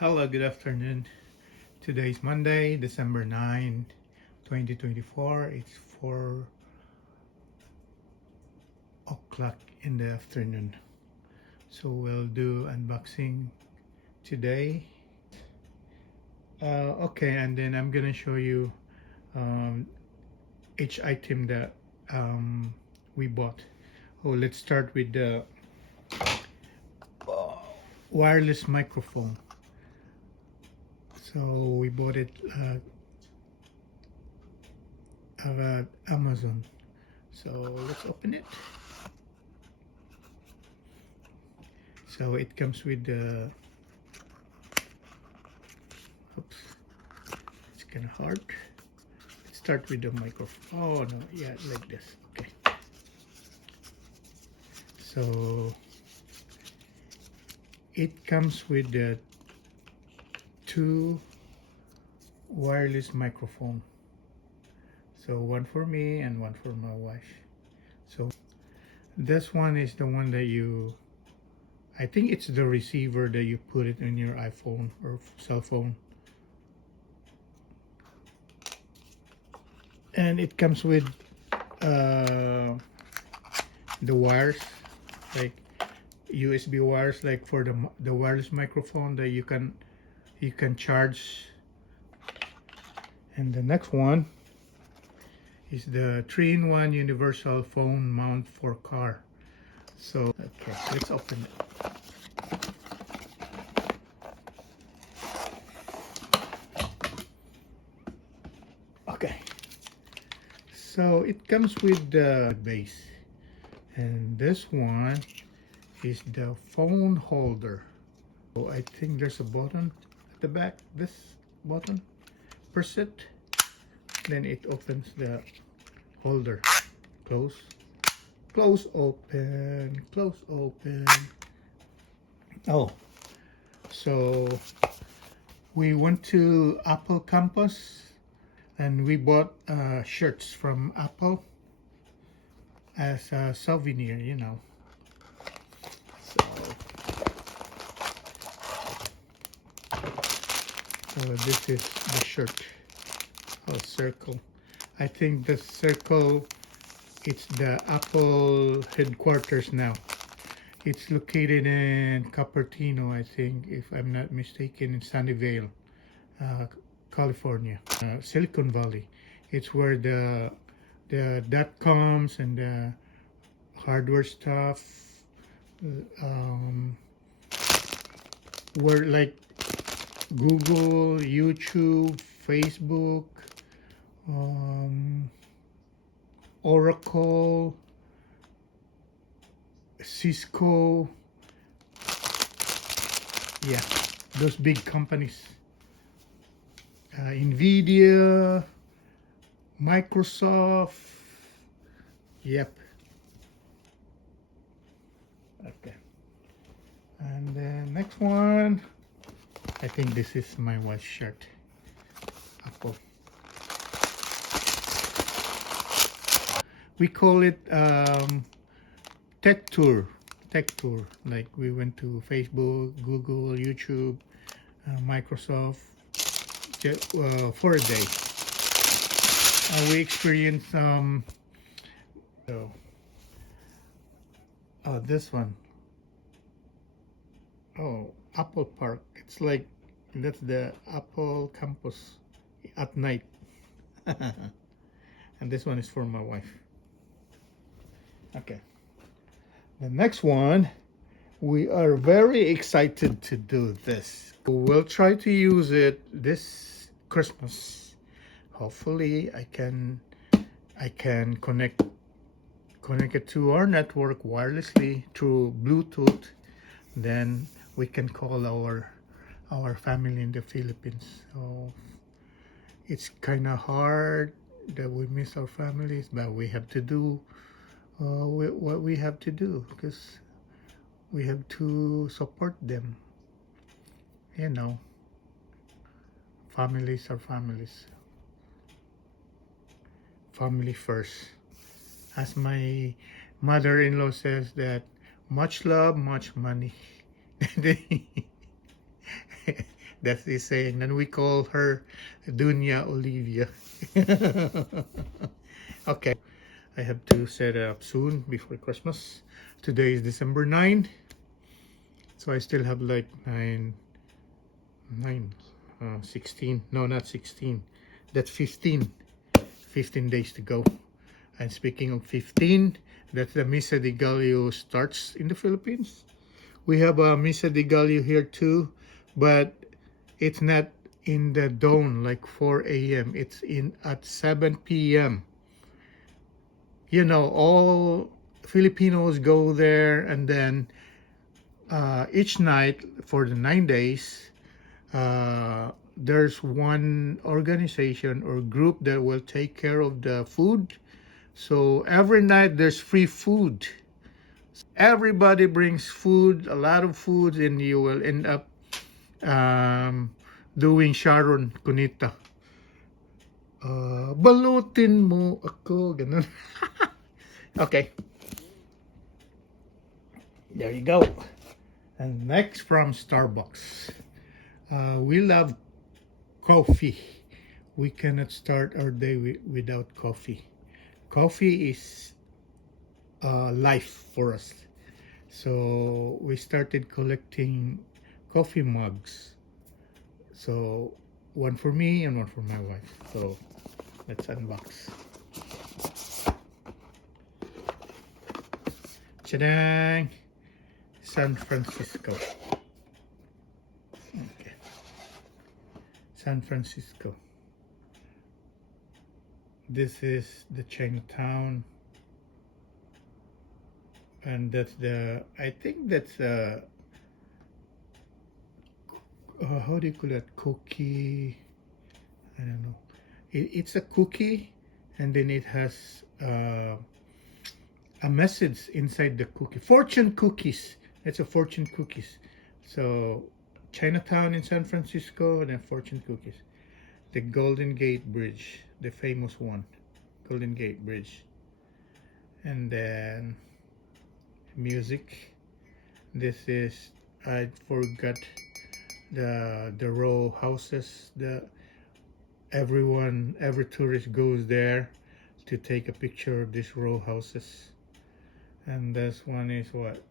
Hello, good afternoon. Today is Monday, December 9, 2024. It's 4 o'clock in the afternoon. So we'll do unboxing today. Okay, and then I'm gonna show you each item that we bought. Oh, let's start with the wireless microphone. So we bought it at Amazon. So let's open it. So it comes with the, oops, it's kind of hard. Let's start with the microphone. Oh no, yeah, like this. Okay. So it comes with the two wireless microphone. So one for me and one for my wife. So this one is the one that I think it's the receiver that you put it in your iPhone or cell phone. And it comes with the wires, like USB wires, like for the wireless microphone that you can charge. And the next one is the 3-in-1 universal phone mount for car. So okay, let's open it. Okay, so it comes with the base, and this one is the phone holder. So I think there's a button at the back, this button, press it, then it opens the holder. Close, close, open, close, open. Oh, so we went to Apple campus and we bought shirts from Apple as a souvenir, you know. So this is the shirt. Oh, circle. I think the circle, it's the Apple headquarters now. It's located in Cupertino, I think, if I'm not mistaken, in Sunnyvale, California, Silicon Valley. It's where the .coms and the hardware stuff were like Google, YouTube, Facebook, Oracle, Cisco, yeah, those big companies, Nvidia, Microsoft, yep. Okay, and then next one, I think this is my wife's shirt, Apple. We call it tech tour, like we went to Facebook, Google, YouTube, Microsoft for a day. We experienced this one, Apple Park. It's like that's the Apple campus at night. And this one is for my wife. Okay, the next one, we are very excited to do this. We'll try to use it this Christmas. Hopefully I can connect it to our network wirelessly through Bluetooth. Then we can call our family in the Philippines. So it's kind of hard that we miss our families, but we have to do what we have to do, because we have to support them. You know, families are families. Family first. As my mother-in-law says, that much love, much money. That's the saying. And we call her Dunya Olivia. Okay, I have to set it up soon before Christmas. Today is December 9, so I still have like 16. No, not 16. That's 15. 15 days to go. And speaking of 15, that's the Misa de Gallo starts in the Philippines. We have a Misa de Gallo here too, but it's not in the dawn like 4 a.m. It's in at 7 p.m. You know, all Filipinos go there, and then each night for the 9 days, there's one organization or group that will take care of the food. So every night there's free food. Everybody brings food, a lot of food, and you will end up doing Sharon Cunita. Balutin mo ako, ganun. Okay. There you go. And next from Starbucks. We love coffee. We cannot start our day without coffee. Coffee is life for us. So we started collecting coffee mugs. So one for me and one for my wife. So let's unbox. Tadang! San Francisco. Okay. San Francisco. This is the Chinatown. And that's the, I think that's how do you call it? Cookie. I don't know. It's a cookie, and then it has a message inside the cookie. Fortune cookies. It's a fortune cookies. So Chinatown in San Francisco, and then fortune cookies. The Golden Gate Bridge, the famous one, Golden Gate Bridge. And then music. This is, I forgot the row houses. Every tourist goes there to take a picture of these row houses. And this one is what?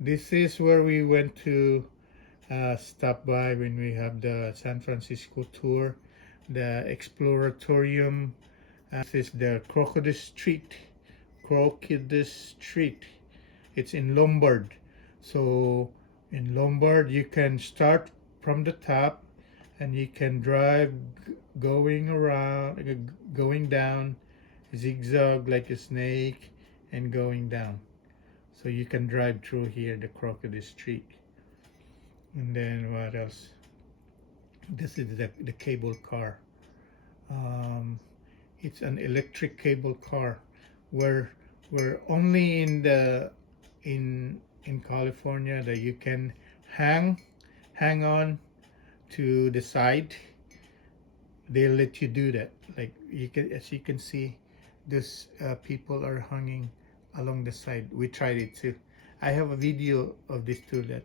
This is where we went to stop by when we have the San Francisco tour, the Exploratorium. This is the Crocodile Street. It's in Lombard. So in Lombard, you can start from the top, and you can drive going around, going down, zigzag like a snake, and going down. So you can drive through here, the Crocodile Street. And then what else? This is the cable car. It's an electric cable car, where only in California that you can hang on to the side. They let you do that. Like as you can see, this people are hanging along the side. We tried it too. I have a video of this too, that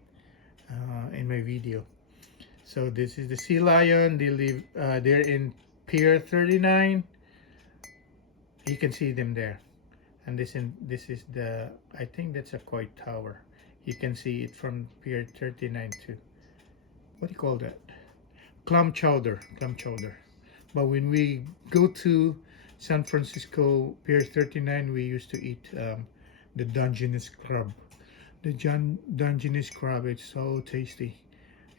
in my video. So this is the Sea Lion. They live they're in Pier 39. You can see them there. And this is the, I think that's a koi tower. You can see it from Pier 39 too. What do you call that? Clam chowder. But when we go to San Francisco Pier 39, we used to eat the Dungeness crab. The Dungeness crab, it's so tasty,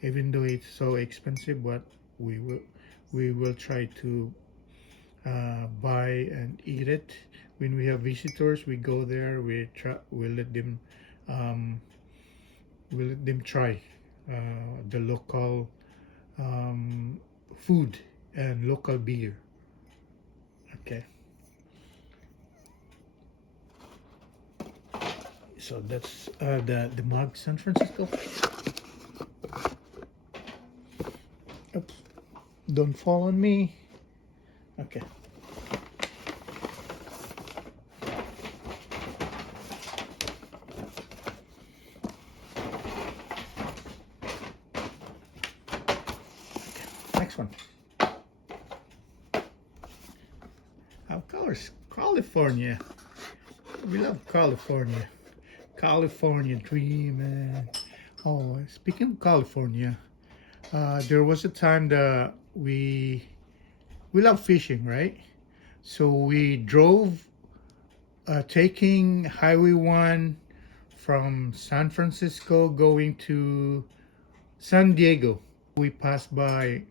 even though it's so expensive. But we will try to buy and eat it. When we have visitors, we go there. We let them try the local food and local beer. Okay. So that's the mug, San Francisco. Oops. Don't fall on me. Okay. next one. Of course, California. We love California. California dreaming. Oh, speaking of California, there was a time that we love fishing, right? So we drove, taking Highway 1 from San Francisco going to San Diego. We passed by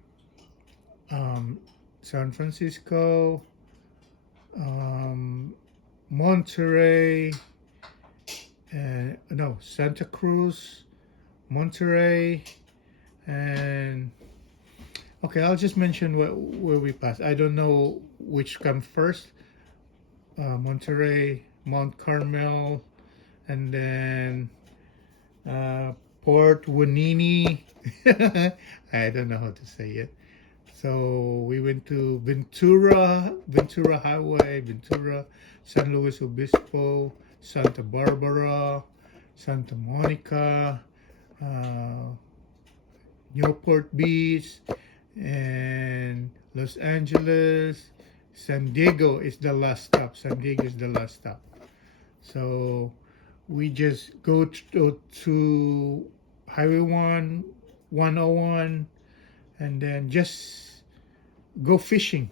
San Francisco, Monterey, no, Santa Cruz, Monterey, and okay, I'll just mention where we passed. I don't know which comes first. Monterey, Mount Carmel, and then Port Wanini. I don't know how to say it. So we went to Ventura Highway, Ventura, San Luis Obispo, Santa Barbara, Santa Monica, Newport Beach, and Los Angeles. San Diego is the last stop. San Diego is the last stop. So we just go to Highway 101, and then just go fishing.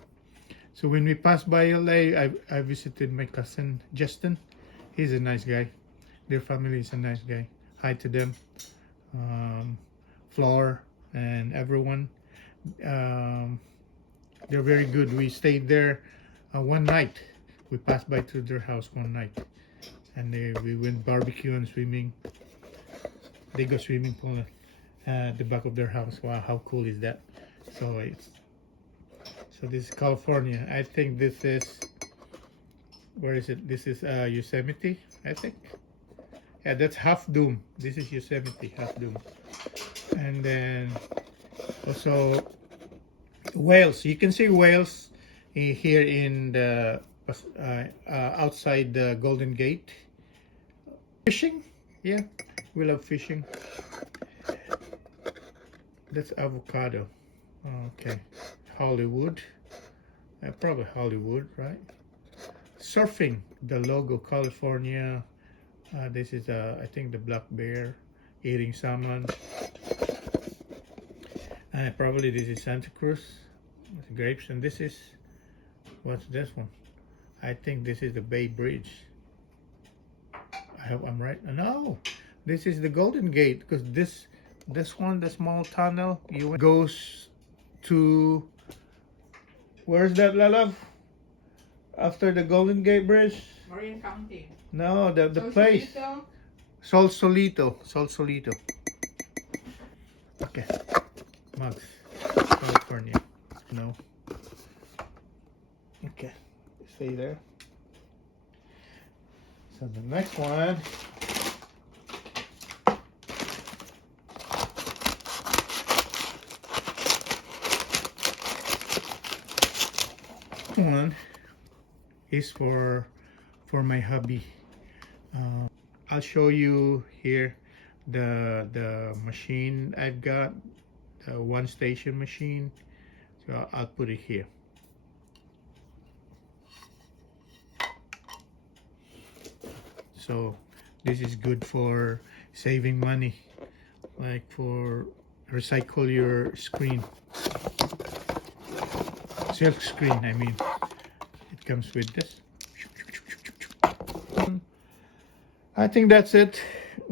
So when we passed by LA, I visited my cousin Justin. He's a nice guy. Their family is a nice guy. Hi to them, Floor and everyone. They're very good. We stayed there one night. We passed by to their house one night, and we went barbecue and swimming. They go swimming pool at the back of their house. Wow, how cool is that? So this is California. I think this is, where is it? This is Yosemite, I think. Yeah, that's Half Dome. This is Yosemite, Half Dome. And then also whales. You can see whales here in the outside the Golden Gate. Fishing, yeah, we love fishing. That's avocado. Okay, Hollywood, probably Hollywood, right? Surfing, the logo California. This is I think the black bear eating salmon. Probably this is Santa Cruz with grapes, and this is, what's this one? I think this is the Bay Bridge. I hope I'm right. No, this is the Golden Gate, because this one, the small tunnel, goes to, where's that, Lalav? After the Golden Gate Bridge? Marin County. No, the place. Solito. Okay. Mugs. California. No. Okay. Stay there. So the next one. One is for my hubby. I'll show you here the machine I've got, the one station machine. So I'll put it here. So this is good for saving money, like for recycle your screen, silk screen, I mean. It comes with this. I think that's it.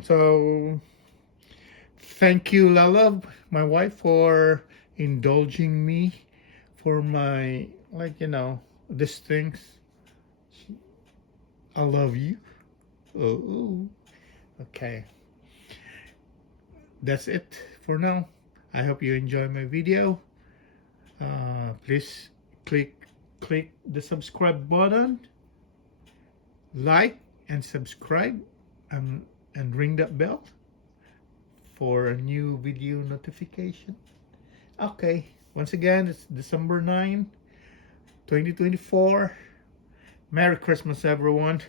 So thank you, Lala, my wife, for indulging me for my, like, you know, these things. I love you. Oh, okay. That's it for now. I hope you enjoy my video. Please click the subscribe button, like and subscribe, and ring that bell for a new video notification. Okay, once again, it's December 9, 2024. Merry Christmas, everyone.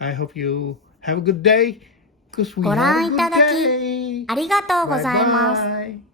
I hope you have a good day, because we have a good day. ご覧いただきありがとうございます。Bye bye.